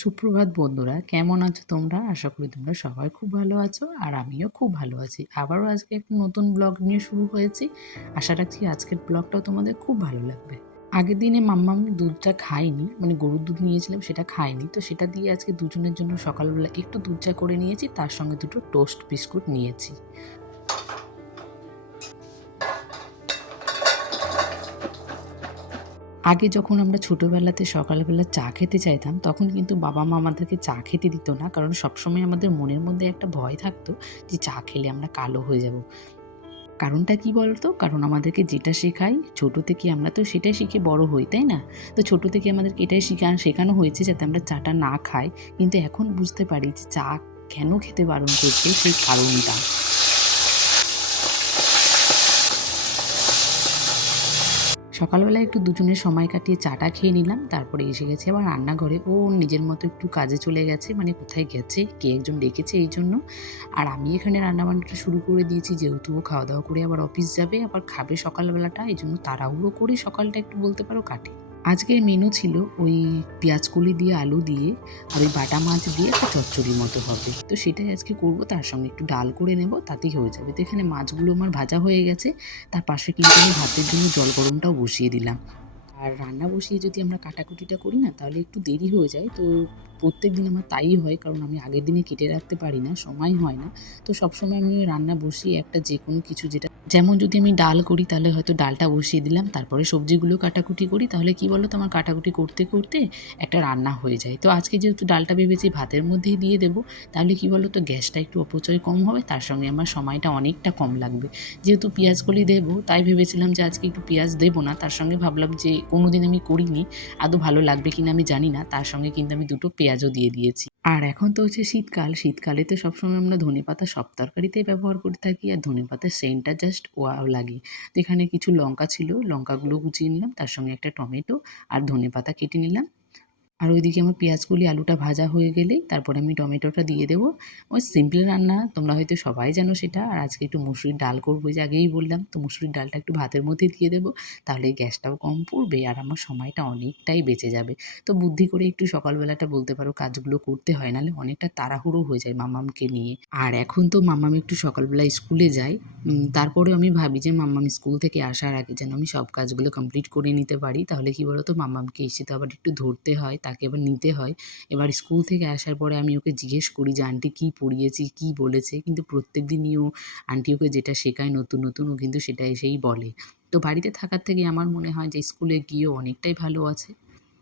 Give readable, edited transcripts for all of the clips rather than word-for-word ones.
সুপ্রভাত বন্ধুরা, কেমন আছো তোমরা? আশা করি তোমরা সবাই খুব ভালো আছো আর আমিও খুব ভালো আছি। আবারও আজকে একটা নতুন ব্লগ নিয়ে শুরু হয়েছি। আশা রাখছি আজকের ব্লগটাও তোমাদের খুব ভালো লাগবে। আগের দিনে মাম্মাম দুধটা খায়নি, মানে গরুর দুধ নিয়েছিলাম সেটা খায়নি, তো সেটা দিয়ে আজকে দুজনের জন্য সকালবেলা একটু দুধ চা করে নিয়েছি, তার সঙ্গে দুটো টোস্ট বিস্কুট নিয়েছি। আগে যখন আমরা ছোটোবেলাতে সকালবেলা চা খেতে চাইতাম, তখন কিন্তু বাবা মা আমাদেরকে চা খেতে দিত না, কারণ সবসময় আমাদের মনের মধ্যে একটা ভয় থাকতো যে চা খেলে আমরা কালো হয়ে যাব। কারণটা কি বলতো? কারণ আমাদেরকে যেটা শেখায় ছোটো থেকে, আমরা তো সেটাই শিখে বড় হই, তাই না? তো ছোটো থেকে আমাদেরকে এটাই শেখানো হয়েছে যাতে আমরা চাটা না খাই। কিন্তু এখন বুঝতে পারি যে চা কেন খেতে বারণ করছে, সেই কারণটা। সকালবেলা একটু দুজনের সময় কাটিয়ে চাটা খেয়ে নিলাম, তারপরে এসে গেছে আবার রান্নাঘরে। ও নিজের মতো একটু কাজে চলে গেছে, মানে কোথায় গেছে, কে একজন ডেকেছে এই জন্য। আর আমি এখানে রান্নাবান্নাটা শুরু করে দিয়েছি, যেহেতু ও খাওয়া দাওয়া করে আবার অফিস যাবে, আবার খাবে সকালবেলাটা, এই জন্য তাড়াহুড়ো করে সকালটা একটু বলতে পারো কাটে। আজকের মেনু ছিল ওই পেঁয়াজকলি দিয়ে আলু দিয়ে আর ওই বাটা মাছ দিয়ে একটা চচ্চড়ির মতো হবে, তো সেটাই আজকে করব। তার সঙ্গে একটু ডাল করে নেব, তাতেই হয়ে যাবে। তো এখানে মাছগুলো আমার ভাজা হয়ে গেছে, তার পাশে কিন্তু আমি ভাতের জন্য জল গরমটাও বসিয়ে দিলাম। আর রান্না বসিয়ে যদি আমরা কাটাকুটিটা করি না, তাহলে একটু দেরি হয়ে যায়। তো প্রত্যেক দিন আমার তাই হয়, কারণ আমি আগের দিনে কেটে রাখতে পারি না, সময় হয় না। তো সবসময় আমি রান্না বসিয়ে একটা যে কোনো কিছু, যেটা যেমন যদি আমি ডাল করি তাহলে হয়তো ডালটা বসিয়ে দিলাম, তারপরে সবজিগুলো কাটাকুটি করি, তাহলে কি বলো তো, আমার কাটাকুটি করতে করতে একটা রান্না হয়ে যায়। তো আজকে যেহেতু ডালটা ভেবেছি ভাতের মধ্যেই দিয়ে দেবো, তাহলে কি বলো তো, গ্যাসটা একটু অপচয় কম হবে, তার সঙ্গে আমার সময়টা অনেকটা কম লাগবে। যেহেতু পেঁয়াজকলি দেবো, তাই ভেবেছিলাম যে আজকে একটু পেঁয়াজ দেবো না, তার সঙ্গে ভাবলাম যে কোনোদিন আমি করিনি, আদৌ ভালো লাগবে কিনা আমি জানি না, তার সঙ্গে কিন্তু আমি দুটো পেঁয়াজও দিয়ে দিয়েছি। আর এখন তো হচ্ছে শীতকাল, শীতকালে তো সবসময় আমরা ধনেপাতা সব তরকারিতেই ব্যবহার করে থাকি, আর ধনেপাতার সেন্টটা জাস্ট ওয়াও লাগে। তো এখানে কিছু লঙ্কা ছিল, লঙ্কাগুলো কুচিয়ে নিলাম, তার সঙ্গে একটা টমেটো আর ধনেপাতা কেটে নিলাম। আর ওইদিকে আমার পেঁয়াজকলি আলুটা ভাজা হয়ে গেলেই তারপরে আমি টমেটোটা দিয়ে দেবো। ওই সিম্পল রান্না, তোমরা হয়তো সবাই জানো সেটা। আর আজকে একটু মুসুরির ডাল করবো, যে আগেই বললাম, তো মুসুরির ডালটা একটু ভাতের মধ্যে দিয়ে দেবো, তাহলে গ্যাসটাও কম পড়বে আর আমার সময়টা অনেকটাই বেঁচে যাবে। তো বুদ্ধি করে একটু সকালবেলাটা বলতে পারো কাজগুলো করতে হয়, নাহলে অনেকটা তাড়াহুড়ো হয়ে যায় মাম্মামকে নিয়ে। আর এখন তো মাম্মাম একটু সকালবেলা স্কুলে যায়, তারপরেও আমি ভাবি যে মাম্মাম স্কুল থেকে আসার আগে যেন আমি সব কাজগুলো কমপ্লিট করে নিতে পারি, তাহলে কি বলো তো, মাম্মামকে এসে তো আবার একটু ধরতে হয়, তাকে আবার নিতে হয়। এবার স্কুল থেকে আসার পরে আমি ওকে জিজ্ঞেস করি যে আন্টি কী পড়িয়েছি, কী বলেছে, কিন্তু প্রত্যেক দিনই ও আন্টি ওকে যেটা শেখায় নতুন নতুন, ও কিন্তু সেটা এসেই বলে। তো বাড়িতে থাকার থেকে আমার মনে হয় যে স্কুলে গিয়েও অনেকটাই ভালো আছে।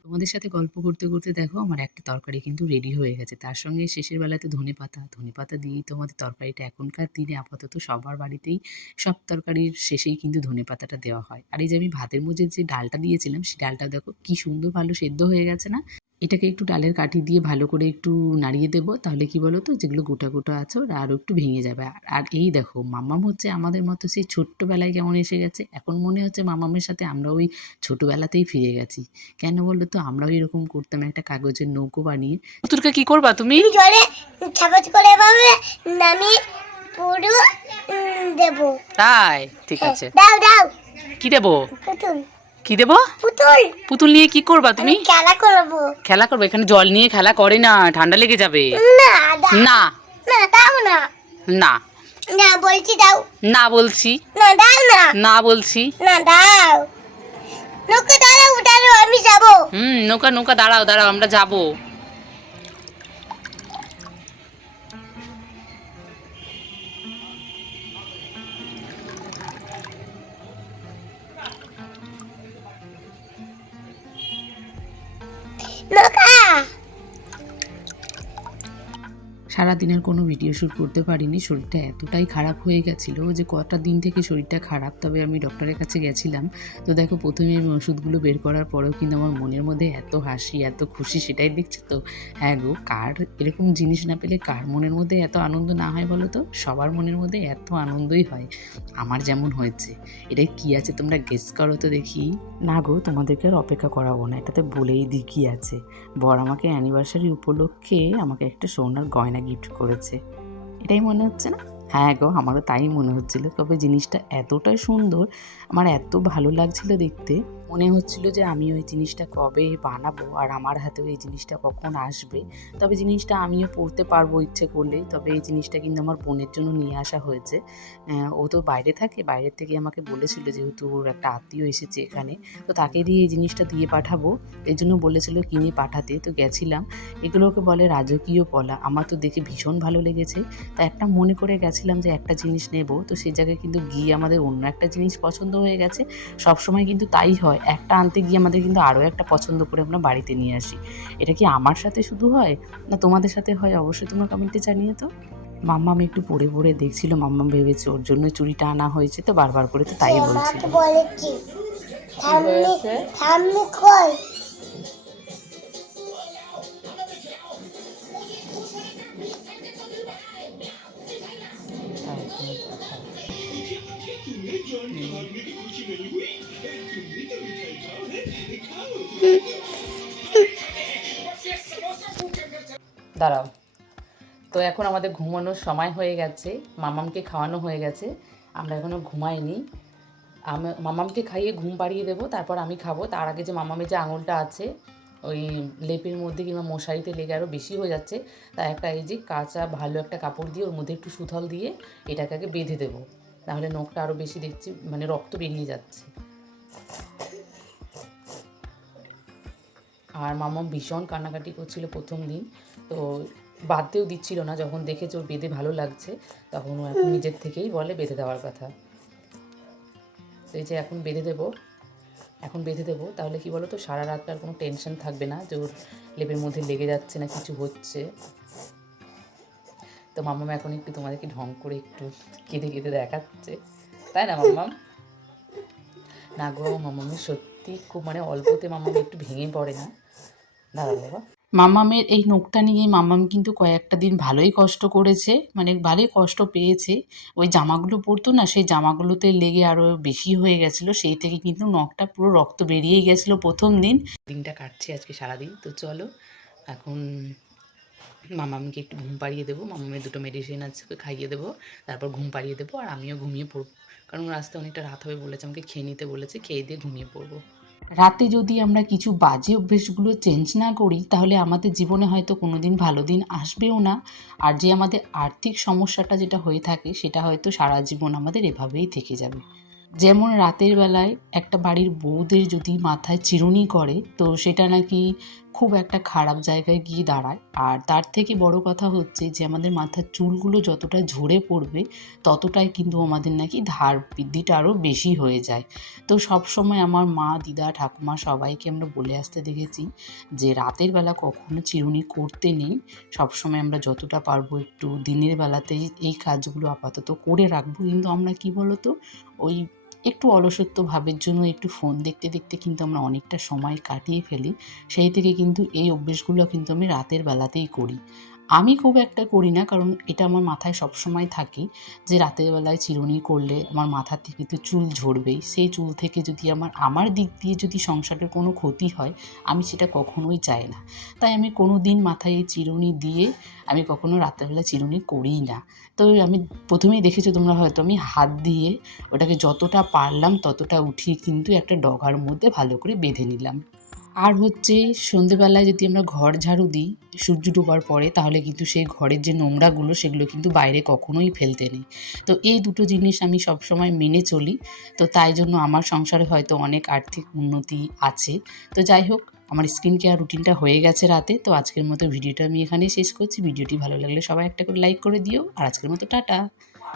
তোমাদের সাথে গল্প করতে করতে দেখো আমার একটা তরকারি কিন্তু রেডি হয়ে গেছে, তার সঙ্গে শেষের বেলাতে ধনেপাতা, ধনেপাতা দিয়েই তো আমাদের তরকারিটা এখনকার দিনে আপাতত সবার বাড়িতেই সব তরকারির শেষেই কিন্তু ধনেপাতাটা দেওয়া হয়। আর এই যে আমি ভাতের মধ্যে যে ডালটা দিয়েছিলাম, সেই ডালটা দেখো কি সুন্দর ভালো সেদ্ধ হয়ে গেছে না। এটাকে একটু ডালের কাঠি দিয়ে ভালো করে একটু নাড়িয়ে দেবো, তাহলে কি বলো তো, যেগুলো গোটা গোটা আছে ওরা আরও একটু ভেঙে যাবে। আর এই দেখো মাম্মাম হচ্ছে আমাদের মতো সেই ছোট্টবেলায় কেমন এসে গেছে, এখন মনে হচ্ছে মাম্মামের সাথে আমরা ওই ছোটবেলাতেই ফিরে গেছি। কেন বললো তো, আমরাও এরকম করতাম, একটা কাগজের নৌকো বানিয়ে। পুতুলকে কি করবা তুমি? জলে ছাপাচ করে এভাবে নামিয়ে পুরো দেব। তাই, ঠিক আছে। দাও দাও। কি দেবো? পুতুল। কি দেবো? পুতুল। পুতুল নিয়ে কি করবা তুমি? খেলা করবো। খেলা করবে? এখানে জল নিয়ে খেলা করে না, ঠান্ডা লেগে যাবে। না দাও। না না দাও না। না না বলছি দাও। না বলছি। না দাও না। না বলছি। না দাও। নৌকা দাঁড়াও দাঁড়াও আমি যাবো। নৌকা নৌকা দাঁড়াও দাঁড়াও, আমরা যাবো। নৌকা। সারাদিনের কোনো ভিডিও শ্যুট করতে পারিনি, শরীরটা এতটাই খারাপ হয়ে গেছিলো যে কটা দিন থেকে শরীরটা খারাপ। তবে আমি ডক্টরের কাছে গেছিলাম, তো দেখো প্রথমে আমি ওষুধগুলো বের করার পরেও কিন্তু আমার মনের মধ্যে এত হাসি এত খুশি, সেটাই দেখছি তো। হ্যাঁ গো, কার এরকম জিনিস না পেলে কার মনের মধ্যে এত আনন্দ না হয় বলো তো? সবার মনের মধ্যে এত আনন্দই হয়, আমার যেমন হয়েছে। এটা কী আছে তোমরা গেস করো তো দেখি। না গো, তোমাদেরকে আর অপেক্ষা করাবো না, এটাতে বলেই দিই কী আছে। বর আমাকে অ্যানিভার্সারি উপলক্ষে আমাকে একটা সোনার গয়না গিফট করেছে, এটাই মনে হচ্ছে না? হ্যাঁ গো, আমারও তাই মনে হচ্ছিল। তবে জিনিসটা এতটাই সুন্দর, আমার এত ভালো লাগছিল দেখতে। মনে হচ্ছিল যে আমি ওই জিনিসটা কবে বানাবো আর আমার হাতেও এই জিনিসটা কখন আসবে। তবে জিনিসটা আমিও পরতে পারবো ইচ্ছে করলেই। তবে এই জিনিসটা কিন্তু আমার বোনের জন্য নিয়ে আসা হয়েছে। ও তো বাইরে থাকে, বাইরের থেকে আমাকে বলেছিল যেহেতু ওর একটা আত্মীয় এসেছে এখানে, তো তাকে দিয়ে এই জিনিসটা দিয়ে পাঠাবো। এই জন্য বলেছিল কিনে পাঠাতে, তো গেছিলাম। এগুলোকে বলে রাজকীয় পলা। আমার তো দেখে ভীষণ ভালো লেগেছে। তা একটা মনে করে গেছিলাম যে একটা জিনিস নেব, তো সেই জায়গায় কিন্তু গিয়ে আমাদের অন্য একটা জিনিস পছন্দ হয়ে গেছে। সবসময় কিন্তু তাই হয়, একটা আনতে গিয়ে আমাদের কিন্তু আরও একটা পছন্দ করে আমরা বাড়িতে নিয়ে আসি। এটা কি আমার সাথে শুধু হয় না তোমাদের সাথে হয়? অবশ্যই তোমরা কমেন্টে জানিয়ে তো। মাম্মাম একটু পরে পরে দেখছিল, মাম্মাম ভেবেছে ওর জন্য চুড়িটা আনা হয়েছে, তো বারবার করে তো তাই বলছিল। মাকে বলেছি কি হয়েছে? ঠাম্মি কই তাই তুমি দেখাও। দাঁড়াও। তো এখন আমাদের ঘুমানোর সময় হয়ে গেছে, মামামকে খাওয়ানো হয়ে গেছে, আমরা এখনও ঘুমাইনি। মামামকে খাইয়ে ঘুম পাড়িয়ে দেবো, তারপর আমি খাবো। তার আগে যে মামামের যে আঙুলটা আছে ওই লেপের মধ্যে কিংবা মশারিতে লেগে আরও বেশি হয়ে যাচ্ছে, তাই একটা এই যে কাঁচা ভালো একটা কাপড় দিয়ে ওর মধ্যে একটু সুথল দিয়ে এটাকে আগে বেঁধে দেবো, নাহলে নখটা আরও বেশি দেখছি মানে রক্ত বেরিয়ে যাচ্ছে। আর মামাম ভীষণ কান্নাকাটি করছিল প্রথম দিন, তো বাঁধতেও দিচ্ছিল না। যখন দেখেছে ওর বেঁধে ভালো লাগছে তখন ও এখন নিজের থেকেই বলে বেঁধে দেওয়ার কথা। তো এই যে এখন বেঁধে দেবো, এখন বেঁধে দেবো, তাহলে কি বলো তো সারা রাতটা আর কোনো টেনশন থাকবে না যে ওর লেপের মধ্যে লেগে যাচ্ছে না কিছু হচ্ছে। তো মাম্মাম এখন একটু তোমাদেরকে ঢং করে একটু কেঁদে কেঁদে দেখাচ্ছে, তাই না মাম্মাম? না গো, মাম্মামের সত্যি খুব মানে অল্পতে মাম্মাম একটু ভেঙে পড়ে না। দাঁড়াও বাবা। মাম্মামের এই নখটা নিয়ে মাম্মাম কিন্তু কয়েকটা দিন ভালোই কষ্ট করেছে, মানে ভালোই কষ্ট পেয়েছে। ওই জামাগুলো পরতো না, সেই জামাগুলোতে লেগে আরও বেশি হয়ে গেছিলো, সেই থেকে কিন্তু নখটা পুরো রক্ত বেরিয়েই গেছিলো প্রথম দিন। দিনটা কাটছে আজকে সারাদিন। তো চলো এখন মামামকে একটু ঘুম পাড়িয়ে দেবো, মামামের দুটো মেডিসিন আছে ওকে খাইয়ে দেবো, তারপর ঘুম পাড়িয়ে দেবো আর আমিও ঘুমিয়ে পড়বো, কারণ রাস্তে অনেকটা রাত হবে বলেছে, আমাকে খেয়ে নিতে বলেছে, খেয়ে দিয়ে ঘুমিয়ে পড়বো। রাতে যদি আমরা কিছু বাজে অভ্যেসগুলো চেঞ্জ না করি তাহলে আমাদের জীবনে হয়তো কোনো দিন ভালো দিন আসবেও না। আর যে আমাদের আর্থিক সমস্যাটা যেটা হয়ে থাকে সেটা হয়তো সারা জীবন আমাদের এভাবেই থেকে যাবে। যেমন রাতের বেলায় একটা বাড়ির বউদের যদি মাথায় চিরুনি করে তো সেটা নাকি খুব একটা খারাপ জায়গায় গিয়ে দাঁড়ায়। আর তার থেকে বড় কথা হচ্ছে যে আমাদের মাথার চুলগুলো যতটা ঝরে পড়বে ততটাই কিন্তু আমাদের নাকি ধার বৃদ্ধিটা আরও বেশি হয়ে যায়। তো সবসময় আমার মা, দিদা, ঠাকুমা সবাইকে আমরা বলে আসতে দেখেছি যে রাতের বেলা কখনো চিরুনি করতে নেই। সবসময় আমরা যতটা পারবো একটু দিনের বেলাতেই এই কাজগুলো আপাতত করে রাখবো। কিন্তু আমরা কি বলতো, ওই একটু অলসত্ব ভাবের জন্য একটু ফোন দেখতে দেখতে কিন্তু আমরা অনেকটা সময় কাটিয়ে ফেলি। সেই থেকে কিন্তু এই অভ্যেসগুলো কিন্তু আমি রাতের বেলাতেই করি। আমি খুব একটা করি না, কারণ এটা আমার মাথায় সবসময় থাকে যে রাতের বেলায় চিরুনি করলে আমার মাথা থেকে তো চুল ঝরবেই। সেই চুল থেকে যদি আমার দিক দিয়ে যদি সংসারের কোনো ক্ষতি হয়, আমি সেটা কখনোই চাই না। তাই আমি কোনো দিন মাথায় এই চিরুনি দিয়ে আমি কখনো রাতের বেলা চিরুনি করিই না। তো আমি প্রথমেই দেখেছো তোমরা হয়তো আমি হাত দিয়ে ওটাকে যতটা পারলাম ততটা উঠিয়ে কিন্তু একটা ডগার মধ্যে ভালো করে বেঁধে নিলাম। আর হচ্ছে সন্ধেবেলায় যদি আমরা ঘর ঝাড়ু দিই সূর্য ডোবার পরে, তাহলে কিন্তু সেই ঘরের যে নোংরাগুলো সেগুলো কিন্তু বাইরে কখনোই ফেলতে নেই। তো এই দুটো জিনিস আমি সবসময় মেনে চলি। তো তাই জন্য আমার সংসারে হয়তো অনেক আর্থিক উন্নতি আছে। তো যাই হোক, আমার স্কিন কেয়ার রুটিনটা হয়ে গেছে রাতে। তো আজকের মতো ভিডিওটা আমি এখানেই শেষ করছি। ভিডিওটি ভালো লাগলে সবাই একটা করে লাইক করে দিও। আর আজকের মতো টাটা।